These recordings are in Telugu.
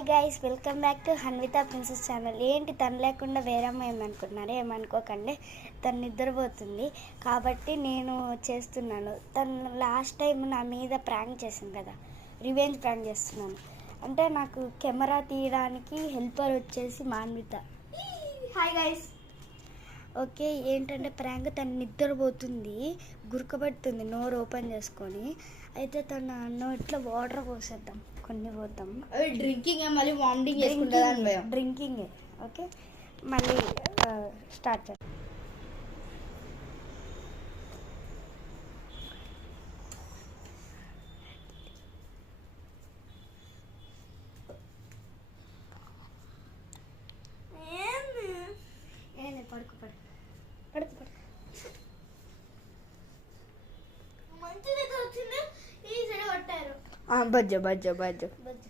Hi guys, welcome back to Hanvitha princess channel. ఏంటి తను లేకుండా వేరే అమ్మాయి ఏమనుకుంటున్నారే, ఏమనుకోకండి. తను నిద్రపోతుంది కాబట్టి నేను చేస్తున్నాను. తను లాస్ట్ టైం నా మీద ప్రాంక్ చేసింది కదా, రివెంజ్ ప్రాంక్ చేస్తున్నాను. అంటే నాకు కెమెరా తీయడానికి హెల్పర్ వచ్చేసి మాన్విత. Hi guys. ఓకే, ఏంటంటే ప్రాంక్, తను నిద్రపోతుంది, గురకబెడుతుంది నోరు ఓపెన్ చేసుకొని. అయితే తన నోట్లో వాటర్ పోసేద్దాం, కొన్ని పోతాం. డ్రింకింగ్ మళ్ళీ వామిటింగ్ చేసుకుంటుందా? డ్రింకింగ్. ఓకే, మళ్ళీ స్టార్ట్ చేద్దాం. పడుకు పడుకు పడుకు పడుకు. మంచి నిద్ర వచ్చింది, ఈ సైడ్ కొట్టారు. బజ్జ బజ్జ బజ్జ బజ్జ.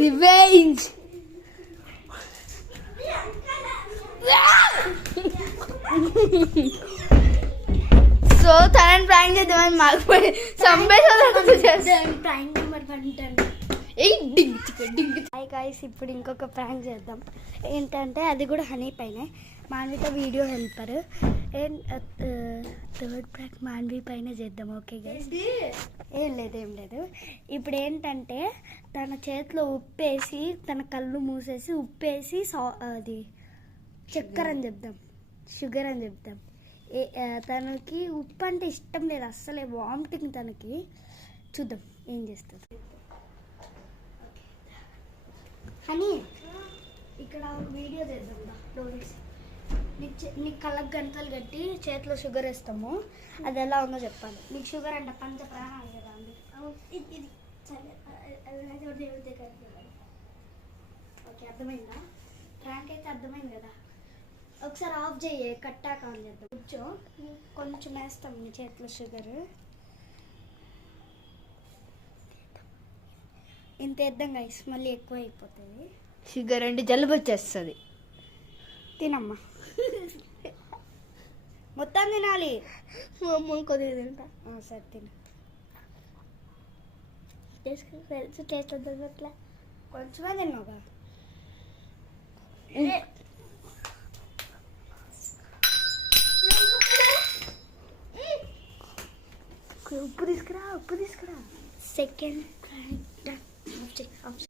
రివెంజ్. సో తనని ప్రాంక్ చేద్దామని మాకు ప్రాంక్ నెంబర్ 110. హాయ్ గాయ్స్, ఇప్పుడు ఇంకొక ప్రాంక్ చేద్దాం. ఏంటంటే అది కూడా హనీ పైన. Manvitha video helper. Third prank Manvi పైన చేద్దాం. ఓకే గైస్, ఏం లేదు. ఇప్పుడు ఏంటంటే తన చేతిలో ఉప్పేసి, తన కళ్ళు మూసేసి ఉప్పేసి అది చక్కెర అని చెప్దాం, షుగర్ అని చెప్దాం. తనకి ఉప్పు అంటే ఇష్టం లేదు అస్సలే, వామిటింగ్ తనకి. చూద్దాం ఏం చేస్తుంది. అని ఇక్కడ వీడియో చేద్దాం. నీకు కళ్ళకు గంటలు కట్టి చేతిలో షుగర్ వేస్తాము, అది ఎలా ఉందో చెప్పాలి. నీకు షుగర్ అంటే పంచ ప్రాణాలు కదా అండి. ఇది ఓకే, అర్థమైందా? ప్రాంక్ అయితే అర్థమైంది కదా. ఒకసారి ఆఫ్ చేయి, కట్టాక ఆన్ చేద్దాం. కూర్చో, కొంచెం వేస్తాం నీ చేతిలో షుగర్. ఇంత వేద్దాం గైస్, మళ్ళీ ఎక్కువ అయిపోతుంది. షుగర్ అంటే జలుబు వచ్చేస్తుంది. తినమ్మా, మొత్తం తినాలి. కొద్దిగా తింటా. సరే తిను. టేస్ట్ వద్దు, అట్లా కొంచెమే తిన్నావుగా. ఉప్పు తీసుకురా. సెకండ్